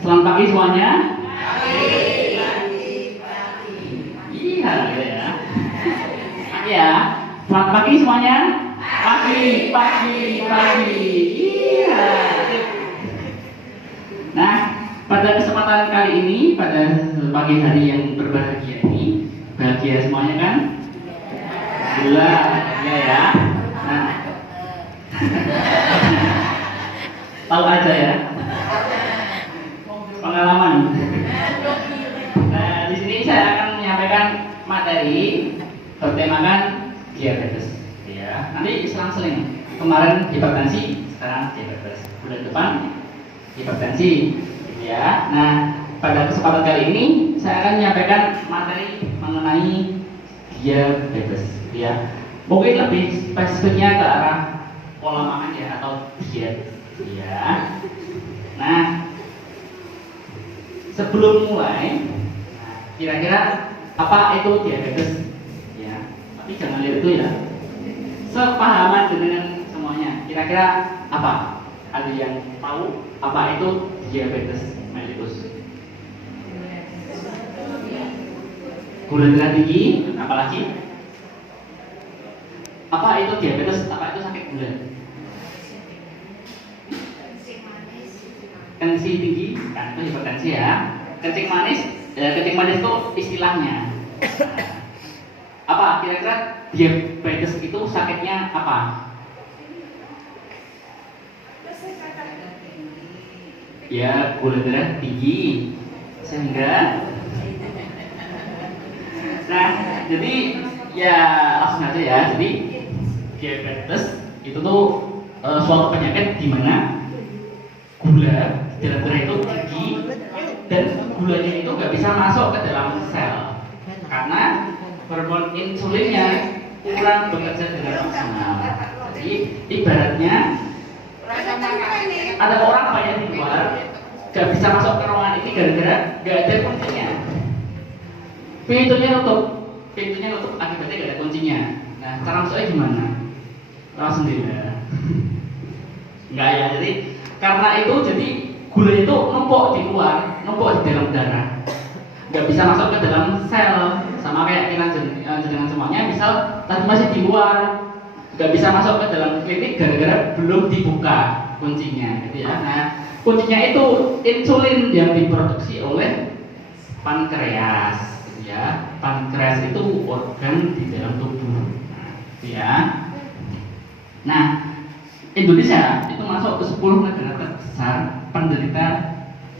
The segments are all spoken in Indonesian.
Selamat pagi semuanya. Pagi. Iya, gitu ya. Ya, selamat pagi semuanya. Pagi. Iya. Nah, pada kesempatan kali ini, pada pagi hari yang berbahagia ini, bahagia semuanya kan? Alhamdulillah, ya. Nah, tahu aja ya. Pengalaman. Nah, di sini saya akan menyampaikan materi bertemakan diabetes. Ya, nanti selang-seling. Kemarin hipertensi, sekarang diabetes. Bulan depan hipertensi. Ya. Nah, pada kesempatan kali ini saya akan menyampaikan materi mengenai diabetes. Ya, mungkin lebih spesifiknya ke arah pola makan ya atau diet. Ya. Nah, sebelum mulai, kira-kira apa itu diabetes? Ya, tapi jangan lihat itu ya. Sepahaman dengan semuanya. Kira-kira apa? Ada yang tahu apa itu diabetes mellitus? Gula darah tinggi, apalagi? Apa itu diabetes? Apa itu sakit gula? Tensi tinggi, kan itu hipertensi ya. Kencing manis itu istilahnya. Apa kira-kira diabetes itu sakitnya apa? Ya, gula darah tinggi sehingga. Nah, jadi ya langsung aja ya. Jadi diabetes itu tuh suatu penyakit di mana gula dalam darah itu tinggi dan gulanya itu nggak bisa masuk ke dalam sel karena hormon insulinnya kurang bekerja dengan maksimal. Jadi ibaratnya ada orang banyak di luar nggak bisa masuk ke ruangan ini gara-gara nggak ada kuncinya. Pintunya nutup akibatnya nggak ada kuncinya. Nah, cara masuknya gimana? Lewat sendiri. Nggak ya, jadi karena itu jadi gula itu numpuk di luar, numpuk di dalam darah, nggak bisa masuk ke dalam sel. Sama kayak kita jenengan semuanya, misal tadi masih di luar, nggak bisa masuk ke dalam klinik gara-gara belum dibuka kuncinya, gitu ya. Nah, kuncinya itu insulin yang diproduksi oleh pankreas, gitu ya. Pankreas itu organ di dalam tubuh, gitu ya. Nah, Indonesia itu masuk ke 10 negara terbesar penderita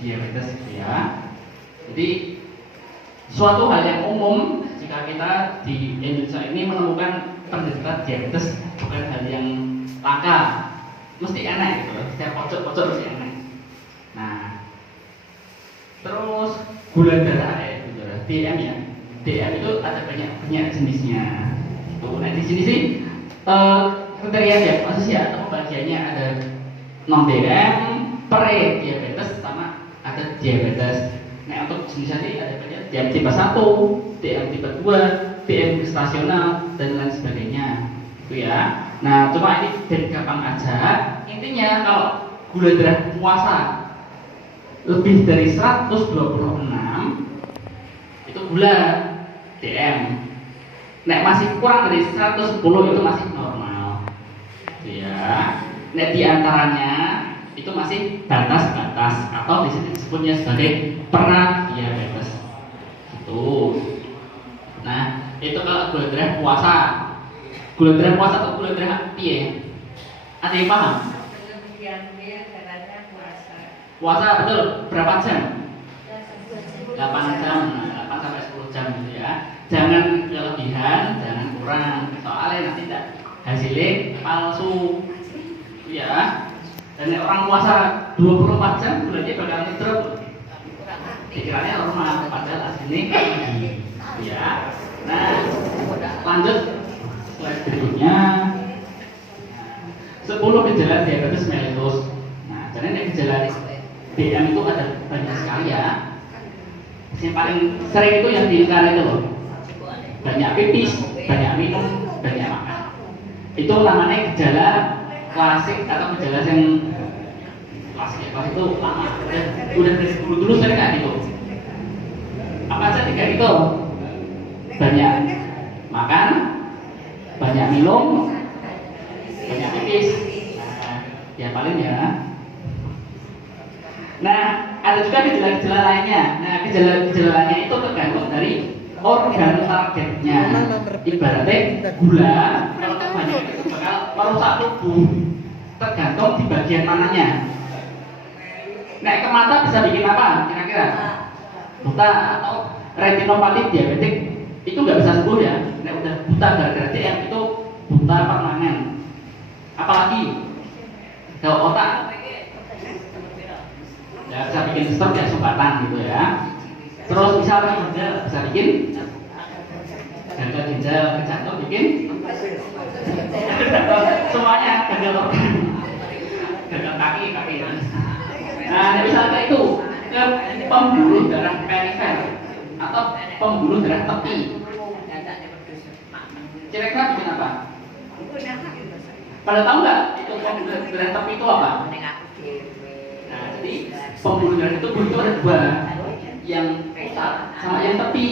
diabetes, ya. Jadi suatu hal yang umum jika kita di Indonesia ini menemukan penderita diabetes bukan hal yang langka, mesti aneh gitu. Setiap pojok-pojok mesti aneh. Nah, terus gula darah DM ya. DM itu ada banyak jenisnya. Tuh, nah di sini sih kriteria diagnosis ya atau pembagiannya ada non DM, pre-diabetes sama ada diabetes. Nah, untuk jenisnya ini ada banyak DM tipe 1, DM tipe 2, DM gestasional dan lain sebagainya. Itu ya. Nah, cuma ini dari gampang aja. Intinya kalau gula darah puasa lebih dari 126 itu gula DM. Nek masih kurang dari 110 itu masih normal. Gitu ya. Nek diantaranya itu masih batas-batas atau di sini disebutnya sebagai pra-diabetes. Gitu. Nah, itu kalau gula darah puasa. Gula darah puasa atau gula darah piye? Ada yang paham? Puasa betul berapa jam? 8 jam, 8 sampai 10 jam gitu ya. Jangan kelebihan, jangan kurang. Soalnya nanti tidak hasilnya palsu. Ya. Dan orang puasa 24 jam bulannya bakal ngedrop. Pikirannya normal, padahal aslinya tinggi. Ya. Nah, lanjut slide berikutnya. 10 gejala diabetes mellitus. Nah, karena gejala DM itu ada banyak sekali ya. Yang paling sering itu yang diingkar itu loh. Banyak pipis, banyak minum, banyak makan. Itu namanya gejala klasik atau gejala yang pas itu lama, udah dari dulu sering nggak gitu. Apa aja tiga itu? Banyak makan, banyak minum, banyak pipis. Nah, ya paling ya. Nah, ada juga gejala-gejala lainnya. Nah, gejala-gejala lainnya itu tergantung dari organ targetnya. Ibaratnya gula kalau banyak itu bakal merusak tubuh. Tergantung di bagian mananya. Nah, ke mata bisa bikin apa? Kira-kira buta atau retinopati diabetik itu nggak bisa sembuh ya. Nah, udah buta gara-gara DM itu buta permanen. Apalagi kalau otak ya bisa bikin stroke ya, sumbatan gitu ya. Terus misalnya ginjal bisa bikin gagal ginjal, ke jantung bikin semuanya gagal organ, gagal kaki. Nah, misalnya itu ke pembuluh darah perifer atau pembuluh darah tepi. Kira-kira bikin apa? Pada tahu nggak itu pembuluh darah tepi itu apa? Nah, jadi pembuluh darah tubuh itu ada dua, yang pusat sama yang tepi,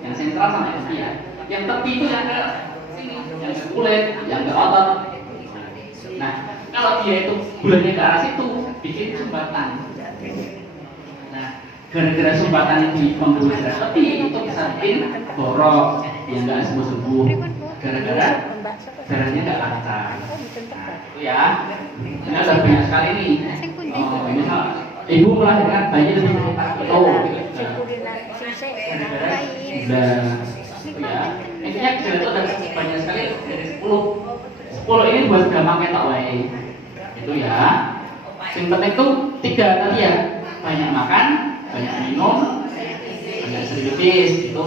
yang sentral sama yang tepi ya. Yang tepi itu yang ke sini, yang ke kulit, yang ke otot. Nah, kalau dia itu gulanya ke arah situ, bikin sumbatan. Nah, gara-gara sumbatan di pembuluh darah tepi itu bisa bikin borok yang nggak sembuh-sembuh, gara-gara darahnya nggak lancar. Nah, itu ya. Ini ada banyak sekali nih. Oh, misal ibu melahirkan bayi lebih dari 4 kilo, gara-gara ya. Intinya gejala itu ada banyak sekali dari 10 ini buat gampang ketok wae. Itu ya. Yang penting itu 3 tadi ya. Banyak makan, banyak minum, banyak sering pipis. Itu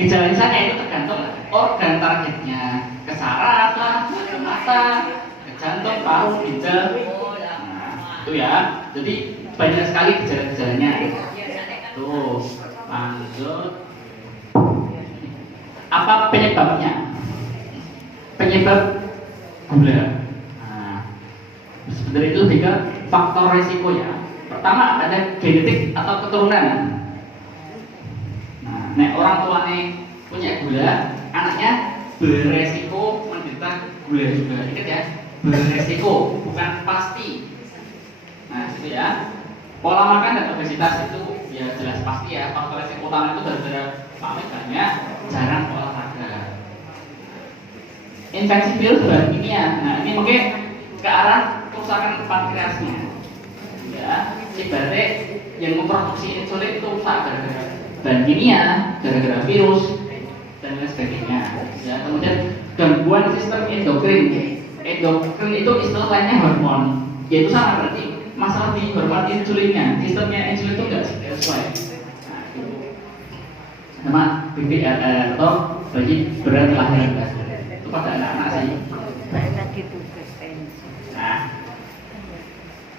gejalanya itu tergantung organ targetnya. Ke saraf lah, ke mata, ke jantung, paru, ginjal. Nah, itu ya. Jadi banyak sekali gejala-gejalanya. Tuh, lanjut. Apa penyebabnya? Penyebab gula. Nah, sebenarnya itu tiga faktor resiko ya. Pertama ada genetik atau keturunan. Nah, orang tuanya punya gula, anaknya beresiko menderita gula juga. Ingat ya, beresiko bukan pasti. Nah, itu ya. Pola makan dan obesitas itu ya jelas pasti ya. Faktor resiko utama itu gara-gara pamit banyak, jarang olahraga. Infeksi virus bahan kimia. Nah, ini mungkin ke arah kerusakan pankreasnya. Ya, ibaratnya yang memproduksi insulin itu rusak gara-gara bahan kimia, gara-gara virus dan lain sebagainya. Ya, kemudian gangguan sistem endokrin. Endokrin itu istilah lainnya hormon. Yaitu sama berarti masalah di hormon insulinnya. Sistemnya insulin itu nggak sesuai. Nah, itu sama BPRR atau bayi berat kelahiran itu pada anak-anak sih. Nah,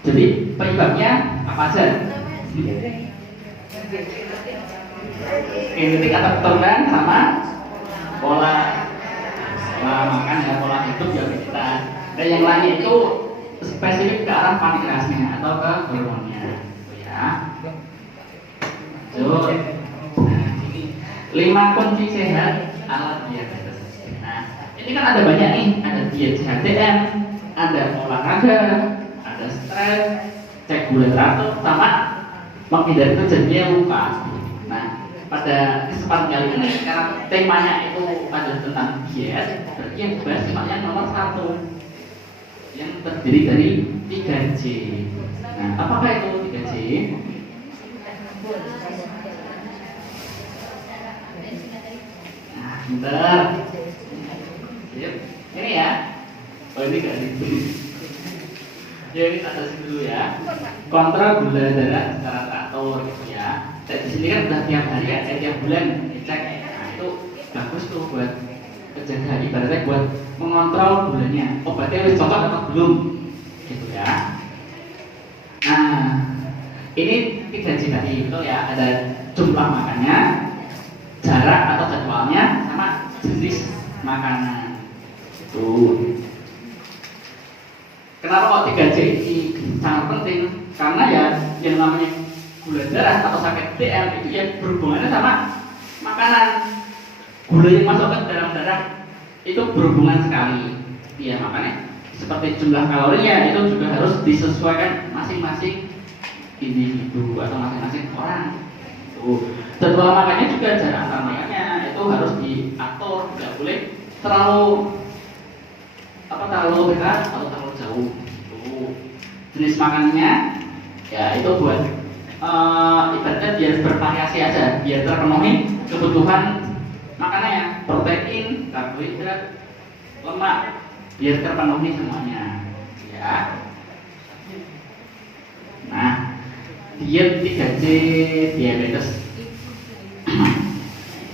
jadi penyebabnya apa aja? Genetik atau keturunan sama pola makan ya, pola hidup ya kita. Dan yang lain itu spesifik ke arah pankreasnya atau ke hormonnya, ya. Lanjut. Nah, ini 5 kunci sehat ala diabetes. Nah, ini kan ada banyak nih, ada diet HTM, ada olahraga, ada stres, cek gula teratur, sama menghindari terjadinya luka. Nah, pada kesempatan kali ini karena temanya itu adalah tentang diet, berarti yang dibahas sifatnya nomor 1 yang terdiri dari 3J. Nah, apakah itu 3J? Nah, bentar. Ini ya. Oh, ini gak gitu. Ya, ini tak dulu ya. Kontrol gula darah secara teratur gitu ya. Dan di sini kan udah tiap hari ya, tiap bulan dicek. Nah, itu bagus tuh buat penjaga, ibaratnya buat mengontrol gulanya. Obatnya harus cocok atau belum, gitu ya. Nah, ini 3J tadi itu ya, ada jumlah makannya, jarak atau jadwalnya, sama jenis makanan. Itu. Kenapa kok 3C ini sangat penting? Karena ya yang namanya gula darah atau sakit DM itu ya berhubungannya sama makanan. Gula yang masuk ke dalam darah itu berhubungan sekali. Ya makanya seperti jumlah kalorinya itu juga harus disesuaikan masing-masing individu atau masing-masing orang. Dan pola makannya juga jarak antar makannya itu harus diatur, tidak boleh terlalu dekat atau terlalu jauh. Jenis makanannya ya itu buat ibaratnya biar bervariasi aja, biar terpenuhi kebutuhan makanannya, protein, karbohidrat, lemak, biar terpenuhi semuanya. Ya. Nah, diet 3C diabetes.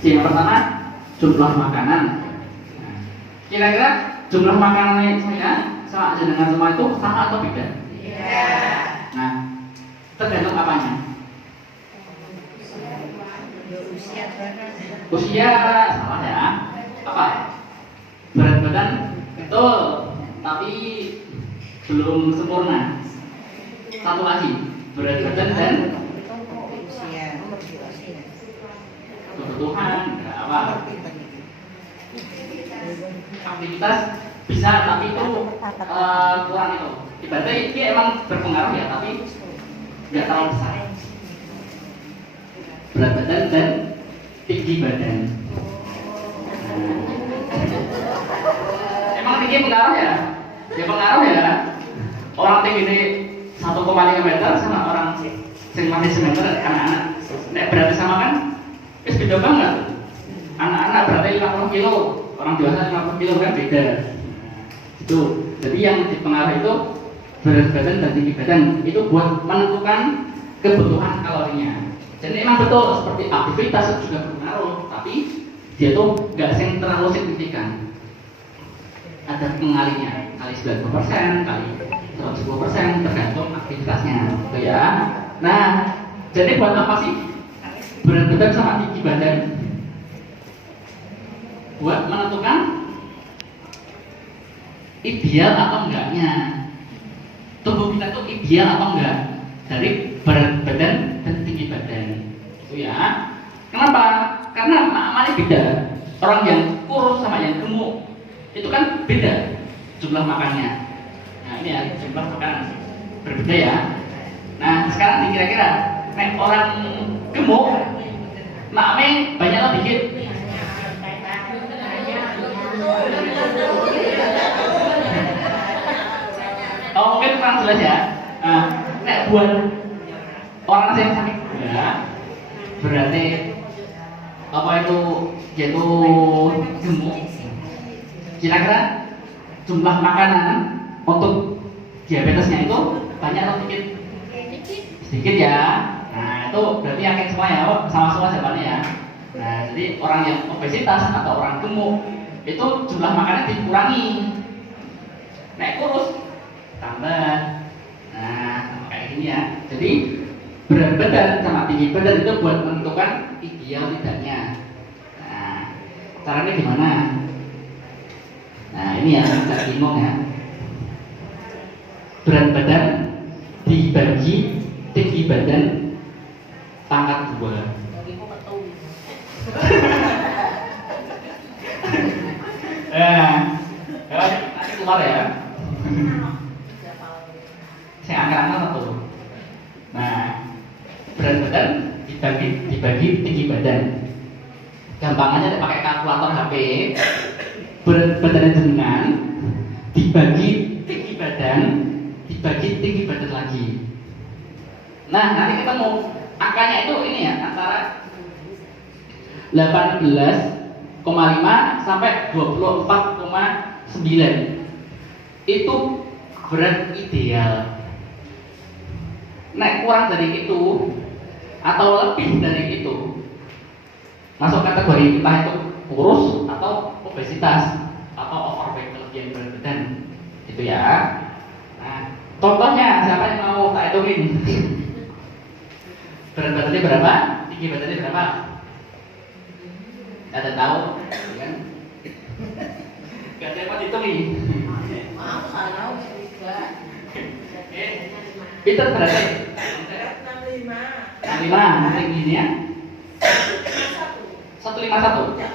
Yang pertama jumlah makanan. Nah, kira-kira jumlah makanan saya sama aja dengan semua itu sama atau beda? Iya. Nah, tergantung apanya? Usia salah ya. Apa? Berat badan betul, tapi belum sempurna. Satu lagi, berat badan dan kebutuhan apa? Aktivitas bisa, tapi itu kurang itu. Ibaratnya ini emang berpengaruh ya, tapi nggak terlalu besar. Berat badan dan tinggi badan. Emang tinggi pengaruh ya? Ya pengaruh ya. Orang tinggi ini 1,5 meter sama orang yang masih semeter anak-anak. Nek berarti sama kan? Wis beda banget. Anak-anak berarti 50 kilo, orang dewasa 50 kilo kan beda. Itu. Jadi yang dipengaruhi itu berat badan dan tinggi badan itu buat menentukan kebutuhan kalorinya. Jadi memang betul seperti aktivitas itu juga berpengaruh, tapi dia tuh nggak terlalu signifikan. Ada pengalinya, kali 90%, kali 110% tergantung aktivitasnya, gitu ya. Nah, jadi buat apa sih berat badan sama tinggi badan? Buat menentukan ideal atau enggaknya tubuh kita tuh ideal atau enggak dari berat badan dan tinggi badan, itu ya. Kenapa? Karena maknanya beda. Orang yang kurus sama yang gemuk itu kan beda jumlah makannya. Nah ini ya jumlah makanan berbeda ya. Nah sekarang kira-kira orang gemuk maknya banyak atau dikit? Oh mungkin kurang jelas ya. Nek buat orang yang sakit gula berarti apa itu yaitu gemuk. Kira-kira jumlah makanan untuk diabetesnya itu banyak atau sedikit? Sedikit ya. Nah itu berarti yakin semua ya, sama semua jawabannya ya. Nah jadi orang yang obesitas atau orang gemuk itu jumlah makannya dikurangi. Naik kurus tambah. Nah kayak gini ya. Jadi berat badan sama tinggi badan itu buat menentukan ideal tidaknya. Nah caranya gimana? Nah ini ya agak bingung ya. Berat badan dibagi tinggi badan pangkat 2. Nanti keluar ya. Saya angkat-angkat tuh. Nah, berat badan dibagi tinggi badan. Gampangannya pakai kalkulator HP. Berat badan jenengan dibagi tinggi badan dibagi tinggi badan lagi. Nah, nanti ketemu angkanya itu ini ya antara 18,5 sampai 24,9. Itu berat ideal. Nah, kurang dari itu atau lebih dari itu masuk kategori entah itu kurus atau obesitas atau overweight, kelebihan berat badan gitu ya. Nah, contohnya siapa yang mau tak hitungin? Berat badannya berapa? Tinggi badannya berapa? Ada tahu? Kan? Gak dapat hitungin. Maaf, salah juga. Pinter berarti. 65. 65, tingginya 151.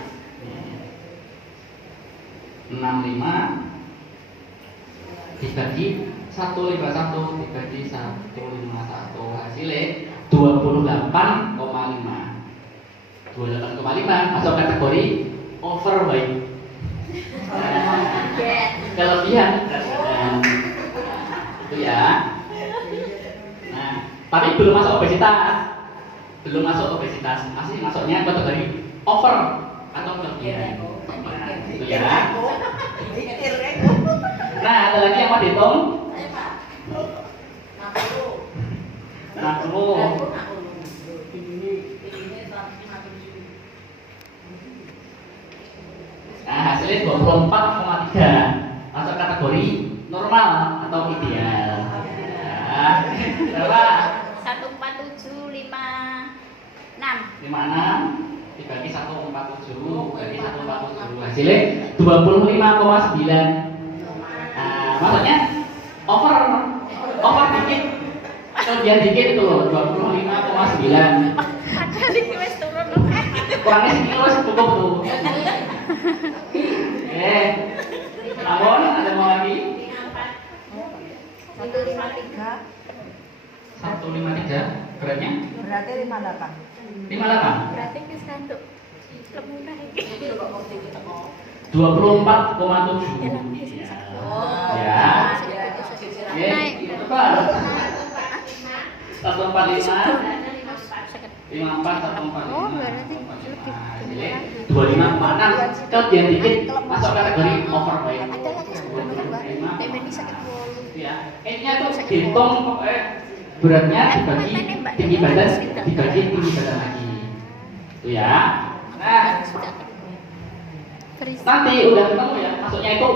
65 dibagi 151 dibagi 151 hasilnya 28,5. 28,5 masuk kategori overweight. Kelebihan itu ya. Nah, tapi belum masuk obesitas. Belum masuk obesitas, masih masuknya kategori over atau kelebihan. Itu ya. Nah, ada lagi yang mau dihitung? 60. Nah, hasilnya 24,3 masuk kategori normal atau ideal. Nah, berapa? 14756. 56 dibagi 147 dibagi 147 hasilnya 25,9. Nah, maksudnya over dikit, kelebihan dikit itu loh, 25,9. Kali wis turun. Kurangnya segini wis cukup tuh. Namun ada mau lagi? 153 153 beratnya? berarti 58. 58. Berarti wis kantuk. Lemuna iki. 24,7. Ya. Berapa? 145 54 Oh, berarti 25,6. Kelebihan dikit masuk kategori overweight. ada lagi sebelum Mbak. Pemeni sakit bolu. Ya, intinya tuh hitung pokoknya beratnya dibagi tinggi badan dibagi tinggi badan lagi. Itu ya. Nah, nanti udah ketemu ya, maksudnya itu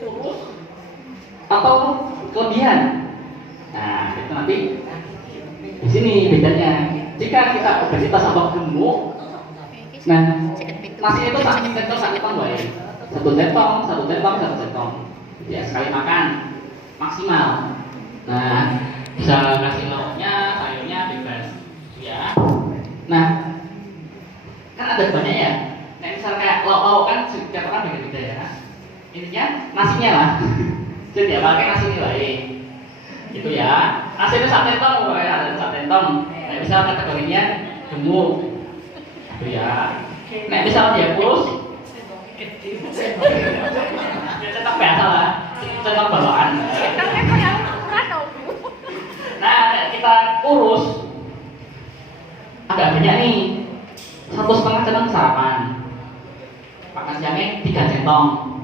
kurus atau kelebihan. Nah, itu nanti di sini bedanya. Jika kita obesitas atau gemuk, nah nasi itu sakit centong baik. Satu centong. Ya sekali makan maksimal. Nah, bisa kasih lauknya, sayurnya bebas. Ya. Nah, kan ada banyak ya. Nah, misal kayak lauk kan setiap orang beda-beda ya. Intinya nasinya lah. Jadi ya pakai nasi ini baik. Gitu ya. Nasi itu satu centong, ada satu centong. Nah, misal kategorinya gemuk. Gitu ya. Nah, misal dia kurus, ya tetap biasa lah. Tetap bawaan. Nah, kita kurus agak banyak nih. 1,5 centong sarapan. Makan siangnya 3 centong.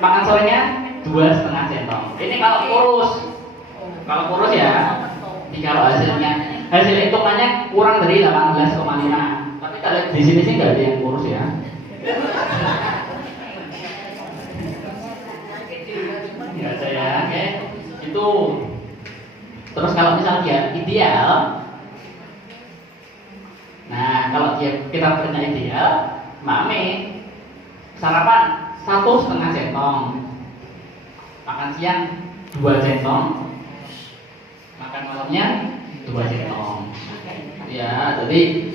Makan sorenya 2,5 centong. Ini kalau kurus. Kalau kurus ya. Ini kalau hasil hitungannya kurang dari 18,5. Tapi kalau di sini sih nggak ada yang kurus ya. Nggak ada ya, oke. Itu. Terus kalau misalnya dia ideal, nah kalau kita punya ideal, mame sarapan 1,5 centong, makan siang 2 centong, makan malamnya 2 centong. Ya, jadi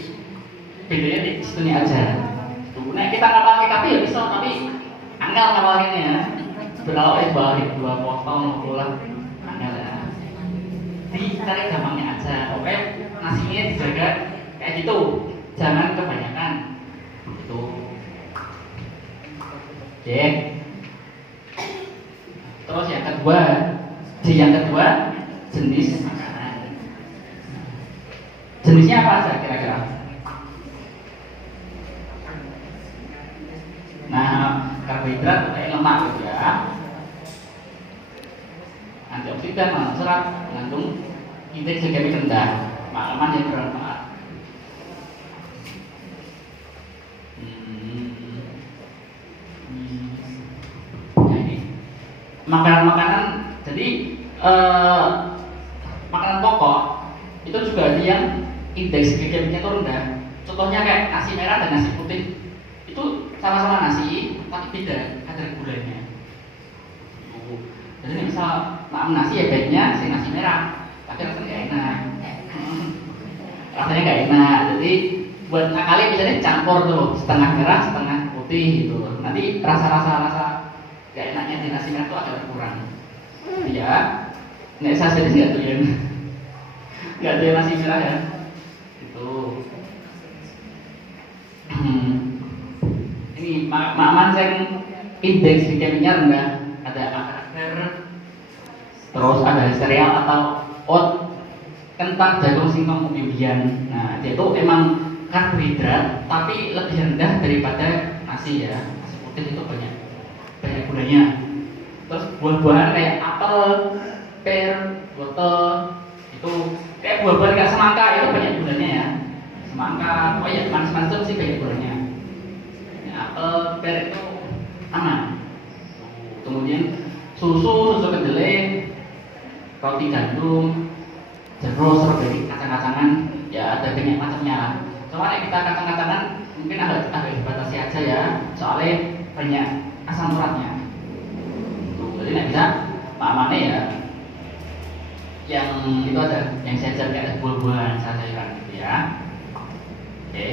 bedanya di situ aja. Nah, kita ngapal KKP ya bisa, tapi angel ngapalinnya ya. Berlalu balik 2 potong pulang, angel ya. Dicari gampangnya aja. Oke, nasinya dijaga kayak gitu, jangan kebanyakan. Gitu. Oke. Terus yang kedua, jenis makanan. Jenisnya apa saja kira-kira? Nah, karbohidrat kayak lemak gitu ya. Antioksidan, mengandung serat, mengandung indeks glikemik rendah, makanan yang bermanfaat. Nah, ini makanan-makanan, jadi makanan pokok itu juga ada yang indeks glikemiknya itu rendah. Contohnya kayak nasi merah dan nasi putih, itu sama-sama nasi tapi beda kadar kamu nasi ya baiknya si nasi merah, tapi rasanya nggak enak. Rasanya nggak enak, jadi buat ngakali misalnya campur tuh setengah merah setengah putih gitu, nanti rasa nggak enaknya di nasi merah tuh agak berkurang. Ya, nek saya sendiri nggak doyan, nggak doyan nasi merah ya, itu. Ini makanan yang indeks glikemiknya rendah, ada agar, terus ada sereal atau oat, kentang, jagung, singkong, umbi-umbian. Nah, dia itu emang karbohidrat, tapi lebih rendah daripada nasi ya. Nasi putih itu banyak gulanya. Terus buah-buahan kayak apel, pir, wortel, itu kayak buah-buahan kayak semangka itu banyak gulanya ya. Semangka, oh ya manis-manis itu sih banyak gulanya. Ya, apel, pir itu aman. Kemudian susu kedelai, roti gandum, jeruk, strawberry, kacang-kacangan, ya ada banyak macamnya lah. Soalnya kita kacang-kacangan mungkin agak dibatasi aja ya, soalnya banyak asam uratnya. Jadi nggak bisa mana ya. Yang itu ada, yang saya cari ada buah-buahan, sayuran gitu ya. Oke.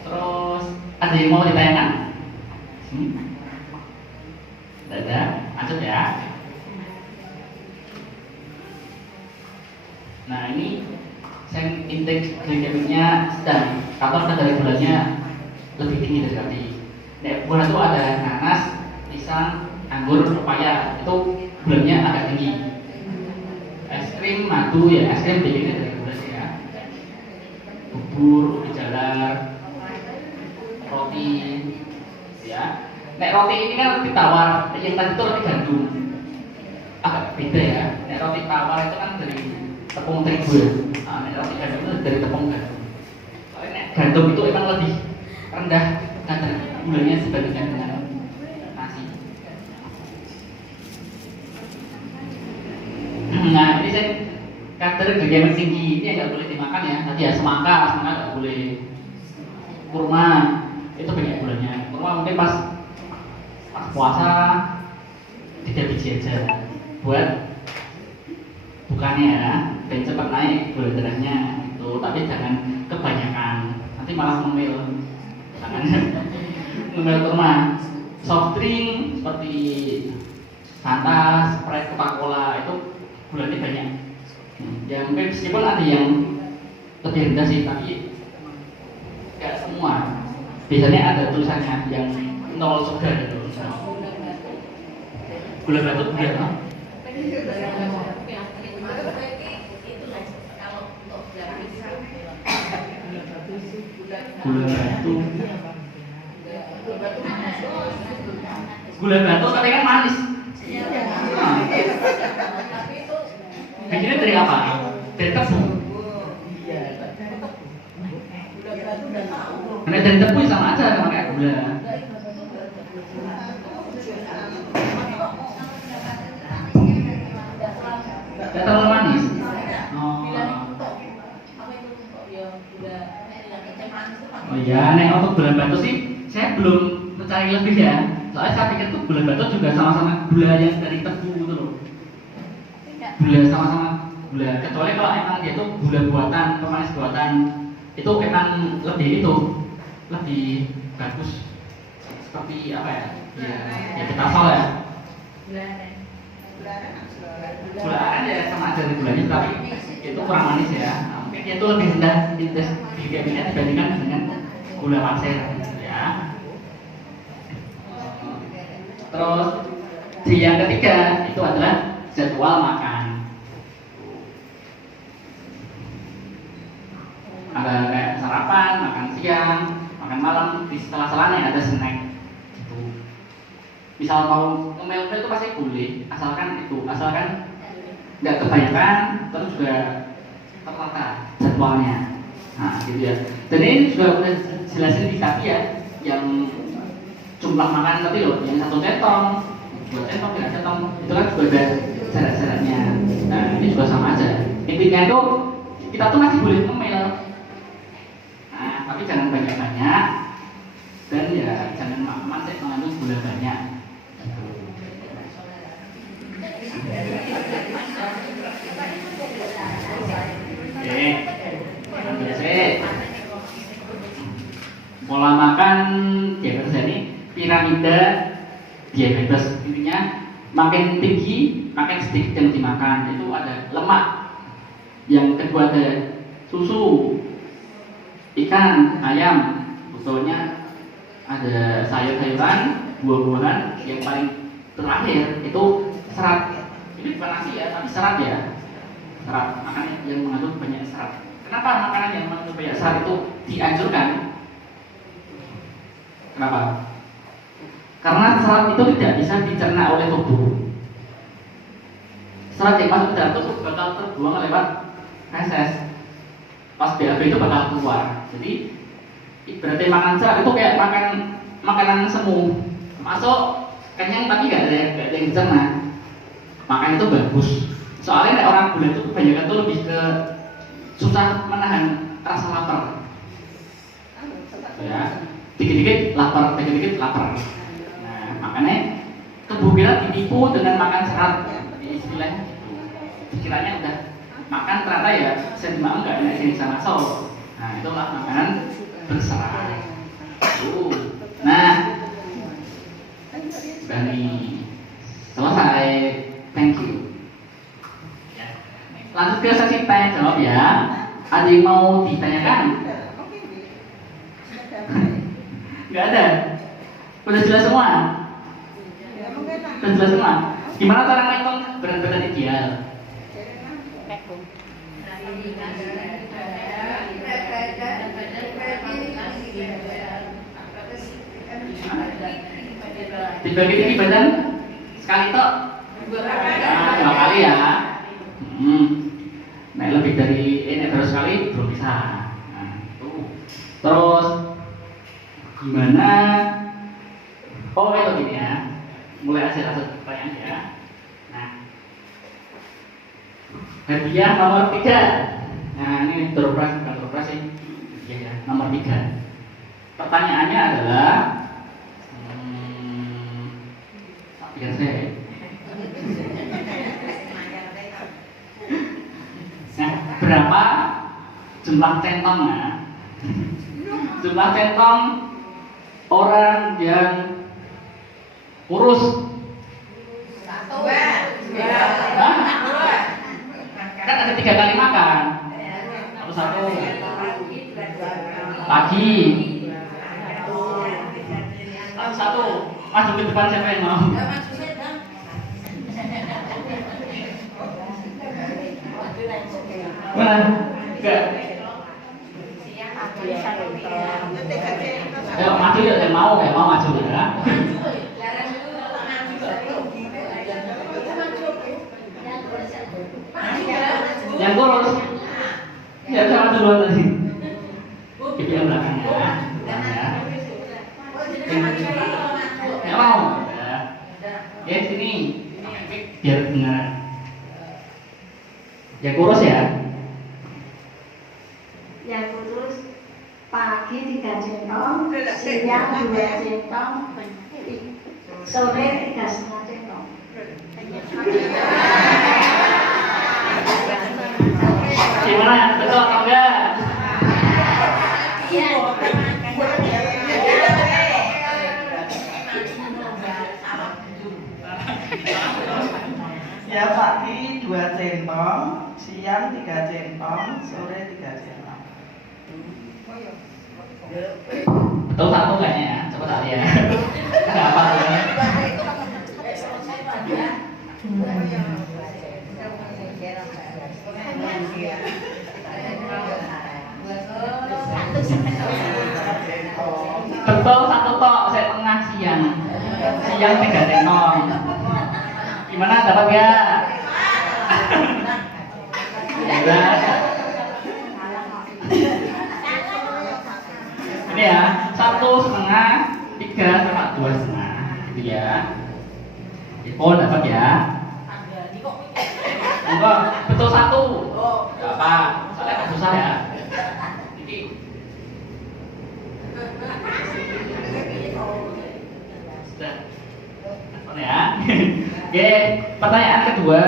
Terus ada yang mau ditanyakan? Ada, lanjut ya. Nah ini indeks glikemiknya sedang, atau kadar gulanya lebih tinggi dari tadi. Nah, buah itu ada nanas, pisang, anggur, pepaya, itu gulanya agak tinggi. Es krim, madu ya, es krim tingginya dari gula ya. Bubur, ubi jalar, roti, ya. Nek roti ini kan roti tawar, yang tadi itu roti gandum, agak beda ya. Nek roti tawar itu kan dari tepung terigu ya. Nah, roti gandum itu dari tepung gandum. Soalnya gandum itu emang lebih rendah kadar gulanya dibandingkan dengan nasi. Nah ini saya kadar glikemik tinggi ini yang nggak boleh dimakan ya. Tadi ya semangka nggak boleh. Kurma itu banyak gulanya. Kurma mungkin pas puasa 3 biji aja buat bukannya ya, dan cepat naik gula darahnya itu, tapi jangan kebanyakan, nanti malah ngemil. Jangan ngemil kurma. Soft drink seperti Fanta, Sprite, Coca-Cola itu gulanya banyak. Ya mungkin meskipun ada yang lebih rendah sih, tapi nggak semua. Biasanya ada tulisannya yang 0 sugar gitu. Gula batu gula. Gula batu katanya kan manis. Bikinnya dari apa? Dari tepung. Karena dari tepung sama aja sama kayak gula. Gak terlalu manis. Oh iya, nek untuk gula batu sih saya belum mencari lebih ya. Soalnya saya pikir tuh gula batu juga sama-sama gula yang dari tebu gitu loh. Gula sama-sama gula. Kecuali kalau emang dia tuh gula buatan, pemanis buatan, itu emang lebih bagus. Seperti apa ya? Ya kita sol ya. Gula aren ya sama aja dengan gulanya, tapi itu kurang manis ya. Nah, mungkin dia itu lebih rendah indeks glikemiknya dibandingkan dengan gula pasir ya. Terus yang ketiga itu adalah jadwal makan. Ada kayak sarapan, makan siang, makan malam, di setelah-setelahnya ada snack. Gitu. Misal mau ngemil itu pasti boleh, asalkan nggak kebanyakan, terus juga tertata jadwalnya. Nah, gitu ya. Dan ini juga udah jelasin di kaki ya, yang jumlah makan tadi loh, yang 1 centong, 2 centong, 3 centong, itu kan juga ada syarat-syaratnya. Nah, ini juga sama aja. Intinya itu kita tuh masih boleh ngemil. Nah, tapi jangan banyak-banyak, dan ya jangan makan yang mengandung gula banyak. piramida diabetes. Intinya makin tinggi, makin sedikit yang dimakan. Itu ada lemak. Yang kedua ada susu, ikan, ayam. Betulnya ada sayur-sayuran, buah-buahan. Yang paling terakhir itu serat. Ini bukan nasi ya, tapi serat ya. Serat, makanan yang mengandung banyak serat. Kenapa makanan yang mengandung banyak serat itu dianjurkan? Kenapa? Karena serat itu tidak bisa dicerna oleh tubuh. Serat yang masuk ke dalam tubuh bakal terbuang lewat feses. Pas BAB itu bakal keluar. Jadi ibaratnya makan serat itu kayak makan makanan semu. Masuk kenyang tapi nggak ada yang dicerna. Makan itu bagus. Soalnya orang bule itu kebanyakan tuh lebih ke susah menahan rasa lapar. Ya, dikit-dikit lapar, dikit-dikit lapar. Nah, makanya tubuh kita ditipu dengan makan serat. Istilahnya gitu. Dikiranya udah makan ternyata ya sedimak enggak enak sini sama masuk. Nah, itulah makanan berserat. Nah, sudah nih selesai. Thank you. Lanjut ke sesi tanya jawab ya. Ada yang mau ditanyakan? Nggak ada. Udah jelas semua. Udah jelas semua. Gimana cara ngitung berat badan ideal? Dibagi tinggi badan sekali toh? Dua kali ya. Nah, lebih dari ini terus sekali belum bisa. Nah, tuh. Terus gimana? Oh, itu gini ya. Mulai hasil pertanyaan ya. Nah, hadiah nomor 3. Nah, ini beroperasi bukan beroperasi. Ya, nomor 3. Pertanyaannya adalah pikir saya. Nah, berapa jumlah centongnya? Jumlah centong orang yang kurus. Hah? Kan ada 3 kali makan. Satu pagi. Satu maju ke depan siapa yang mau? Mana? Enggak. Ayo maju ya, yang mau maju ya. Yang kurus. Ya, sama duluan tadi. Di yang belakangnya. Yang mau? Ya, sini. Biar dengar. Yang kurus ya? Yang kurus pagi 3 centong, siang 2 centong, sore 3,5 centong. Gimana? Betul atau enggak? Iya. Ya pagi 2 centong, siang 3 centong, sore 3 centong. Betul satu kayaknya ya? Coba tak ya. Enggak apa ya. Betul satu tok, saya tengah siang. Siang 3 centong. Gimana, dapat ya? Ini ya, 1,5, 3 sama 2,5. Gitu ya. Oh, dapat ya? Enggak, betul satu. Enggak apa, soalnya agak susah ya. Ini. Sudah. Telepon ya. Oke, pertanyaan kedua.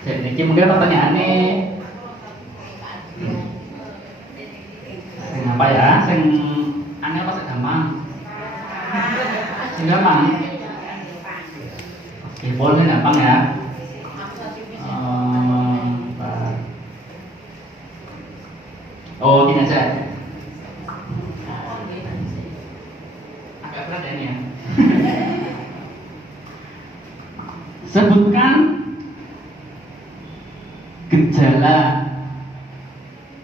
Jadi ini mungkin pertanyaannya apa ya? Sing aneh apa sing gampang? gampang. Oke, boleh gampang ya. Oh, gini aja. Agak berat ya ini ya. Sebutkan gejala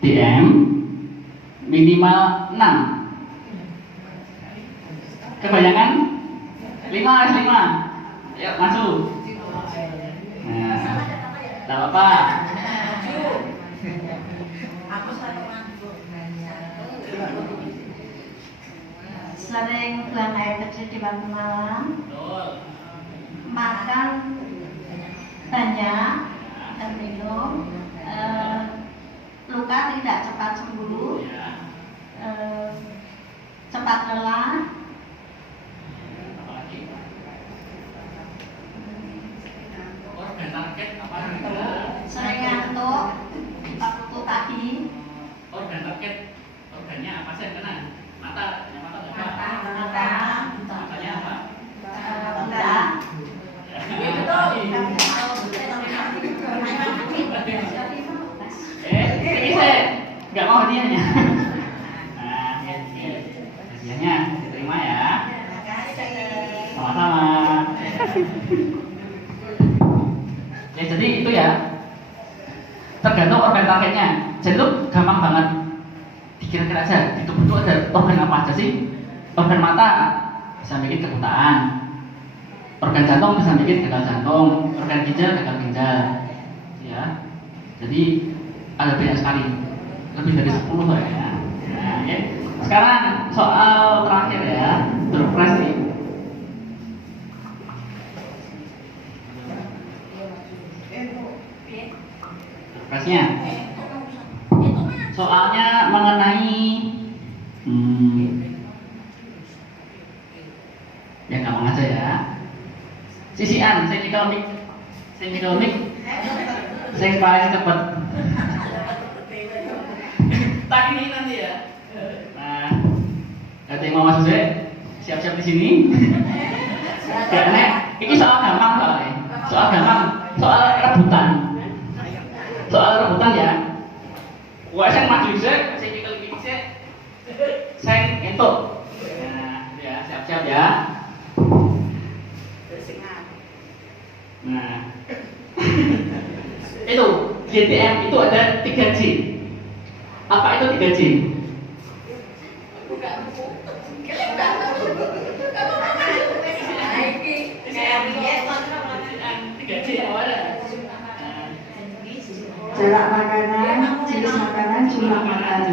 DM minimal 6. Kebanyakan 5. Ayo masuk. Nah, tidak apa-apa. Sering buang air kecil di waktu malam, makan banyak dan minum, luka tidak cepat sembuh, cepat lelah, Organ target apa? sering ngantuk waktu pagi, Organ target, organnya apa sih yang kena? Mata, yang mata nggak apa? Matanya apa? enggak. Ini saya nggak mau hadiahnya. Nah, hadiahnya diterima ya. Sama-sama. Ya jadi itu ya. Tergantung organ targetnya. Jadi itu gampang banget. Dikira-kira aja di tubuh itu ada organ apa aja sih? Organ mata bisa bikin kebutaan. Organ jantung bisa bikin gagal jantung. Organ ginjal gagal ginjal. Ya. Jadi ada banyak sekali, lebih dari 10 lah ya. Nah, ya. Sekarang soal terakhir ya, surprise nih. Surprise-nya. Soalnya mengenai ya gampang aja ya. Sisian, clinical mic, saya paling cepat. Tadi ini nanti ya. Nah, ada yang mau masuk saya, siap-siap di sini. Karena ini soal gampang soalnya. Soal gampang, soal rebutan. Soal rebutan ya. Wah, saya maju saya clinical mic saya entuk. Nah, ya siap-siap ya. Nah, itu GTM itu ada 3G. Apa itu 3G? Jarak makanan, jenis makanan, jumlah makanan,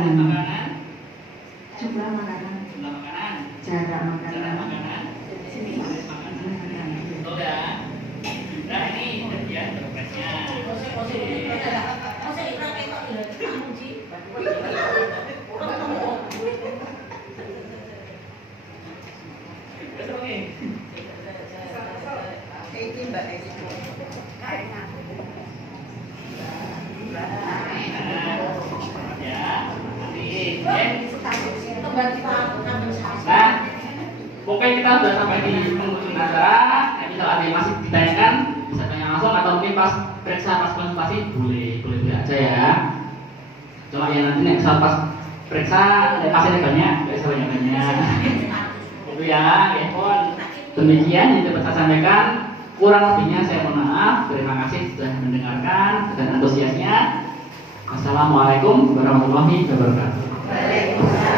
Jumlah makanan, jarak cara makanan. makanan, jenis makanan. Betul ya? Nah ini bagian surprise-nya. Nah, pokoknya kita sudah sampai di penghujung acara. Nah, kalau ada yang masih ditanyakan, bisa tanya langsung atau mungkin pas periksa pas konsultasi boleh aja ya. Cuma yang nanti nih pas periksa pasti ada banyak, bisa banyak. Itu ya, Pon. Demikian yang dapat saya sampaikan. Kurang lebihnya saya mohon maaf. Terima kasih sudah mendengarkan dan antusiasnya. Assalamualaikum warahmatullahi wabarakatuh.